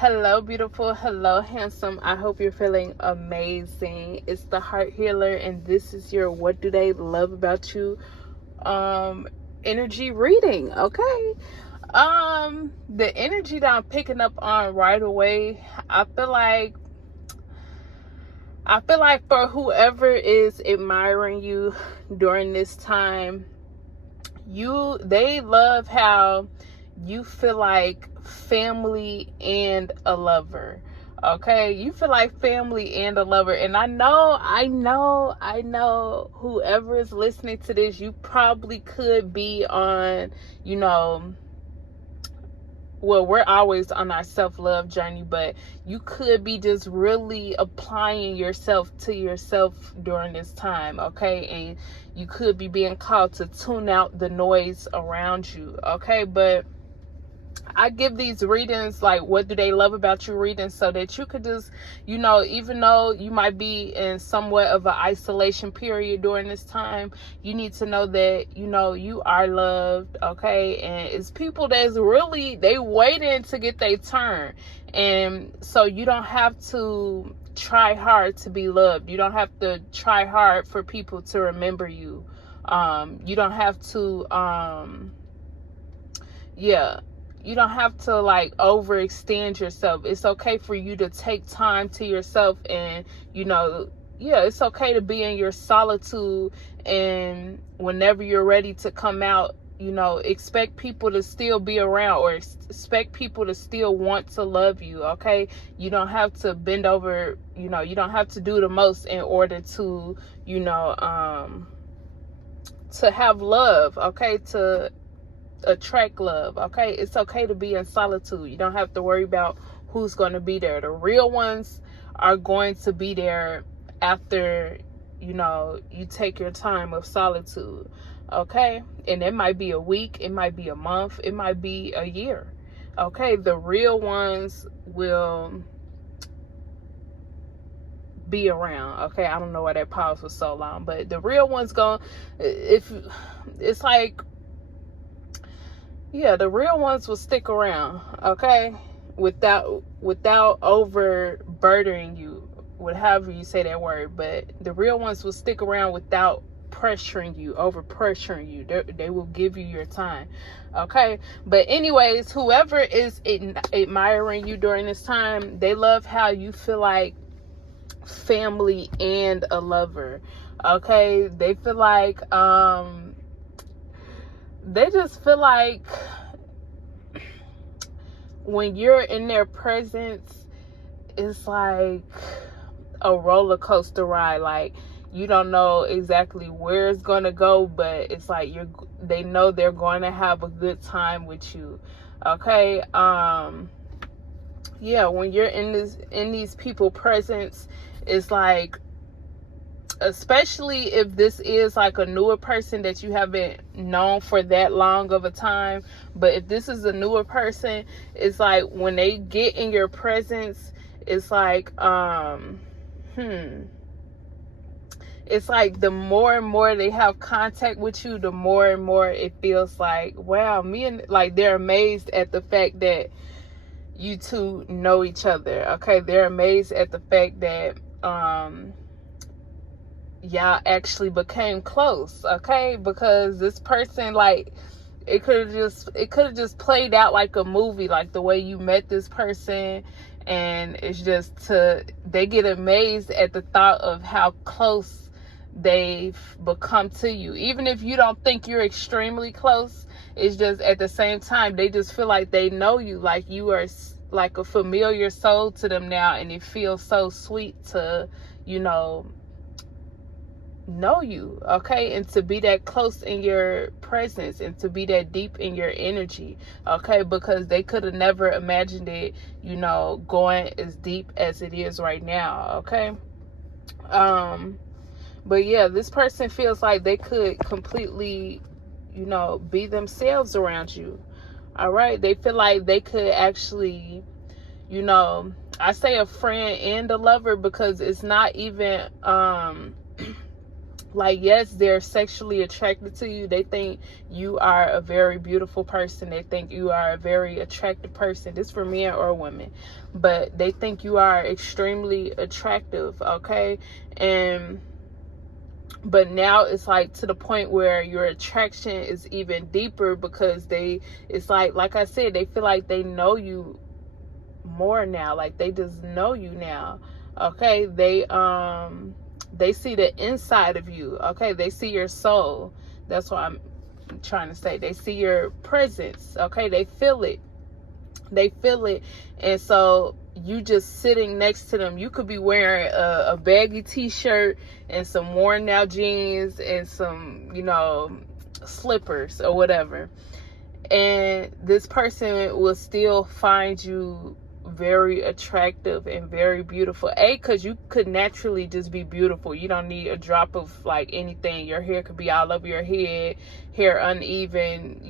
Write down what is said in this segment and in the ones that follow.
Hello, beautiful. Hello, handsome. I hope you're feeling amazing. It's the Heart Healer, and this is your What Do They Love About You energy reading. Okay. The energy that I'm picking up on right away, I feel like for whoever is admiring you during this time, they love how you feel like family and a lover. Okay, you feel like family and a lover. And I know whoever is listening to this, you probably could be on, well, we're always on our self-love journey, but you could be just really applying yourself to yourself during this time, okay? And you could be being called to tune out the noise around you, okay? But I give these readings, like what do they love about you readings, so that you could just, even though you might be in somewhat of an isolation period during this time, you need to know that, you are loved, okay? And it's people that's really, they waiting to get their turn. And so you don't have to try hard to be loved. You don't have to try hard for people to remember you. You don't have to, you don't have to like overextend yourself. It's okay for you to take time to yourself, and it's okay to be in your solitude. And whenever you're ready to come out, expect people to still be around, or expect people to still want to love you. Okay, you don't have to bend over, you don't have to do the most in order to to have love, okay, to attract love. Okay, it's okay to be in solitude. You don't have to worry about who's going to be there. The real ones are going to be there after you take your time of solitude. Okay, and it might be a week, it might be a month, it might be a year. Okay, the real ones will be around. Okay, I don't know why that pause was so long, but the real ones if it's like, yeah, the real ones will stick around, okay, without overburdening you, however you say that word. But the real ones will stick around without pressuring you, over pressuring you. They will give you your time, okay? But anyways, whoever is admiring you during this time, they love how you feel like family and a lover, okay? They feel like they just feel like when you're in their presence, it's like a roller coaster ride. Like, you don't know exactly where it's gonna go, but it's like they know they're going to have a good time with you. Okay, when you're in these people presence, it's like, especially if this is like a newer person that you haven't known for that long of a time. But if this is a newer person, it's like when they get in your presence, it's like it's like the more and more they have contact with you, the more and more it feels like, wow, they're amazed at the fact that you two know each other. Okay, they're amazed at the fact that y'all actually became close. Okay, because this person, like, it could have just played out like a movie, like the way you met this person. And it's just they get amazed at the thought of how close they've become to you. Even if you don't think you're extremely close, it's just at the same time, they just feel like they know you, like you are like a familiar soul to them now. And it feels so sweet to, know you, okay, and to be that close in your presence, and to be that deep in your energy, okay, because they could have never imagined it, going as deep as it is right now, okay. But yeah, this person feels like they could completely, be themselves around you. All right, they feel like they could actually, I say a friend and a lover, because it's not even Like, yes, they're sexually attracted to you. They think you are a very beautiful person. They think you are a very attractive person. This for men or women. But they think you are extremely attractive, okay? But now it's like to the point where your attraction is even deeper, because it's like I said, they feel like they know you more now. Like, they just know you now, okay? They see the inside of you, okay? They see your soul. That's what I'm trying to say. They see your presence, okay? They feel it. And so you just sitting next to them. You could be wearing a baggy t-shirt and some worn out jeans and some, slippers or whatever. And this person will still find you very attractive and very beautiful. Because you could naturally just be beautiful. You don't need a drop of like anything. Your hair could be all over your head, hair uneven,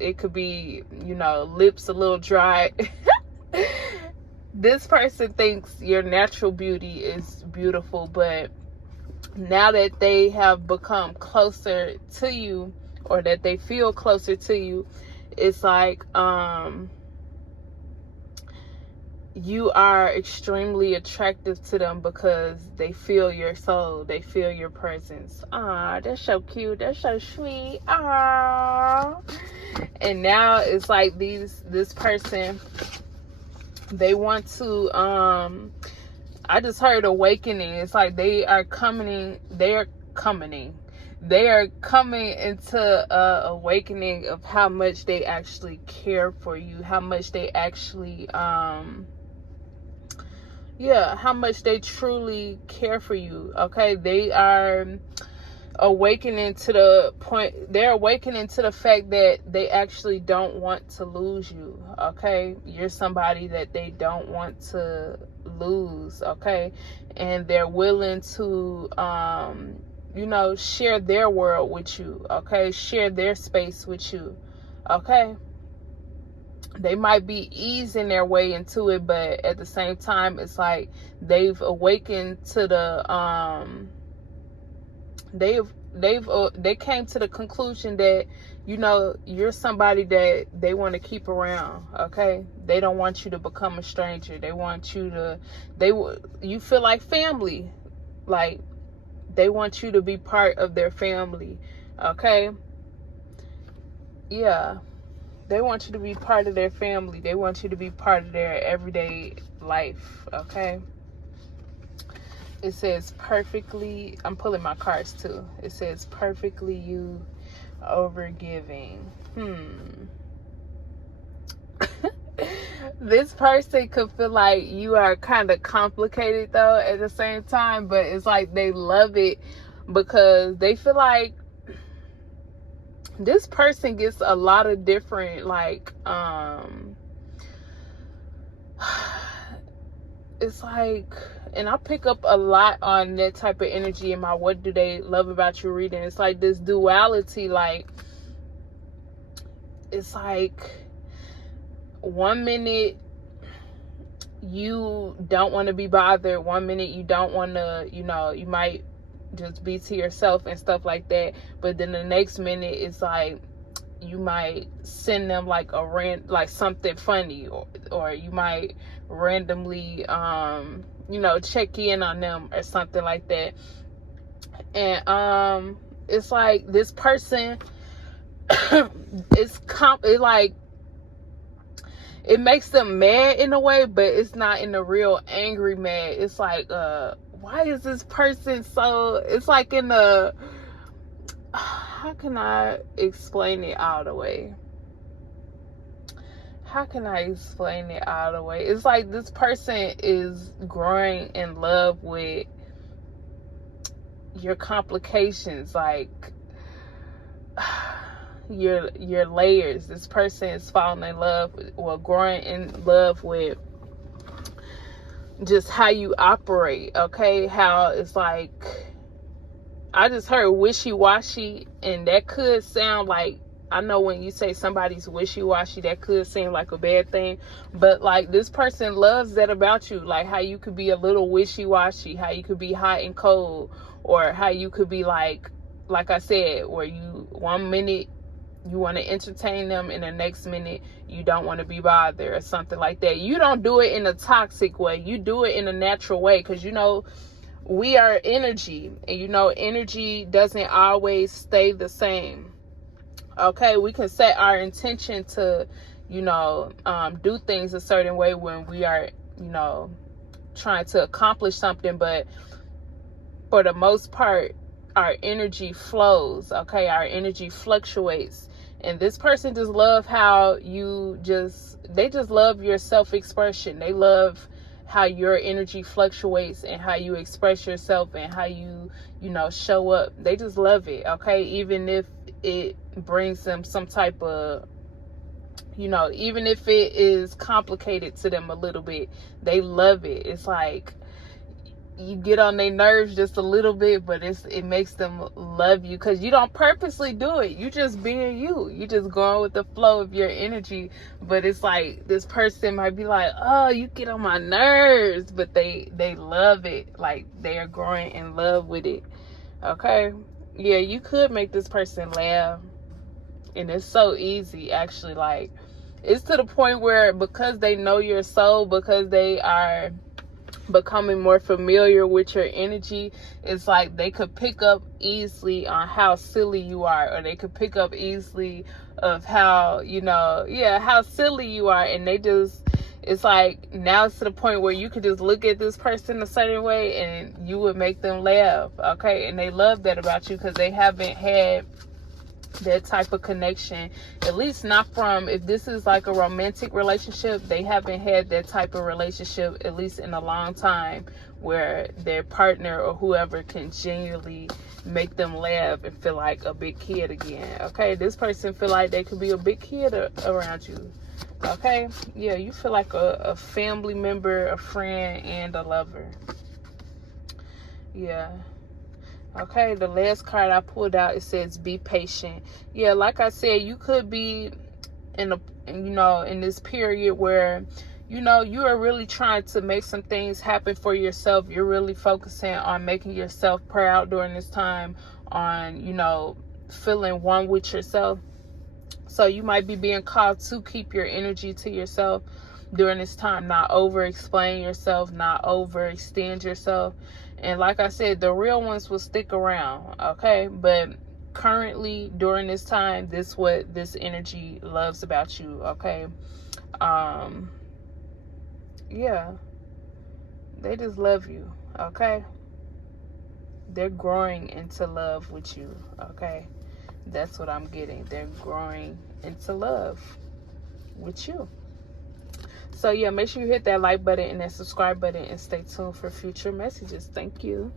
it could be, lips a little dry. This person thinks your natural beauty is beautiful, but now that they have become closer to you, or that they feel closer to you, it's like you are extremely attractive to them, because they feel your soul, they feel your presence. Ah, that's so cute, that's so sweet. Ah. And now it's like this person, they want to I just heard awakening. It's like they are coming into awakening of how much they actually care for you, how much they actually how much they truly care for you, okay? They are awakening to the fact that they actually don't want to lose you, okay? You're somebody that they don't want to lose, okay? And they're willing to share their world with you, okay? Share their space with you, okay? They might be easing their way into it, but at the same time, it's like they've awakened to the they came to the conclusion that you're somebody that they want to keep around, okay? They don't want you to become a stranger. They want you to you feel like family. Like, they want you to be part of their family, okay? Yeah. They want you to be part of their family. They want you to be part of their everyday life, okay? It says perfectly, I'm pulling my cards too. It says perfectly you overgiving. This person could feel like you are kind of complicated though at the same time, but it's like they love it, because they feel like this person gets a lot of different it's like, and I pick up a lot on that type of energy in my what do they love about you reading. It's like this duality. Like, it's like 1 minute you don't want to be bothered, 1 minute you don't want to, you might just be to yourself and stuff like that, but then the next minute it's like you might send them like something funny, or you might randomly check in on them or something like that. And it's like this person it makes them mad in a way, but it's not in a real angry mad. It's like why is this person so, it's like in the, how can I explain it all the way? It's like this person is growing in love with your complications, like your layers. This person is falling in love, or growing in love with just how you operate, okay? How it's like, I just heard wishy-washy, and that could sound like I know when you say somebody's wishy-washy, that could seem like a bad thing, but like this person loves that about you, like how you could be a little wishy-washy, how you could be hot and cold, or how you could be like I said, where you 1 minute you want to entertain them and the next minute you don't want to be bothered or something like that. You don't do it in a toxic way. You do it in a natural way, because you know we are energy, and you know energy doesn't always stay the same. Okay, we can set our intention to, you know, do things a certain way when we are, you know, trying to accomplish something, but for the most part, our energy flows. Okay, our energy fluctuates, and this person just love how they just love your self-expression. They love how your energy fluctuates and how you express yourself and how you know, show up. They just love it. Okay, even if it brings them some type of, you know, even if it is complicated to them a little bit, they love it. It's like you get on their nerves just a little bit, but it makes them love you, because you don't purposely do it. You just being you just going with the flow of your energy. But it's like this person might be like, oh, you get on my nerves, but they love it. Like they are growing in love with it. Okay, yeah, you could make this person laugh, and it's so easy, actually. Like it's to the point where, because they know your soul, because they are becoming more familiar with your energy, it's like they could pick up easily on how silly you are, or they could pick up easily of how, you know, how silly you are. And it's like now it's to the point where you could just look at this person a certain way and you would make them laugh. Okay, and they love that about you, because they haven't had that type of connection, at least not from, if this is like a romantic relationship, they haven't had that type of relationship, at least in a long time, where their partner or whoever can genuinely make them laugh and feel like a big kid again. Okay, this person feel like they could be a big kid around you. Okay, yeah, you feel like a family member, a friend, and a lover. Yeah. Okay, the last card I pulled out, it says be patient. Yeah, like I said, you could be in this period where, you know, you are really trying to make some things happen for yourself. You're really focusing on making yourself proud during this time, on, you know, feeling one with yourself. So you might be being called to keep your energy to yourself during this time, not over explain yourself, not overextend yourself. And like I said, the real ones will stick around. Okay, but currently during this time, this what this energy loves about you. Okay, yeah, they just love you. Okay, they're growing into love with you. Okay, that's what I'm getting. They're growing into love with you. So yeah, make sure you hit that like button and that subscribe button, and stay tuned for future messages. Thank you.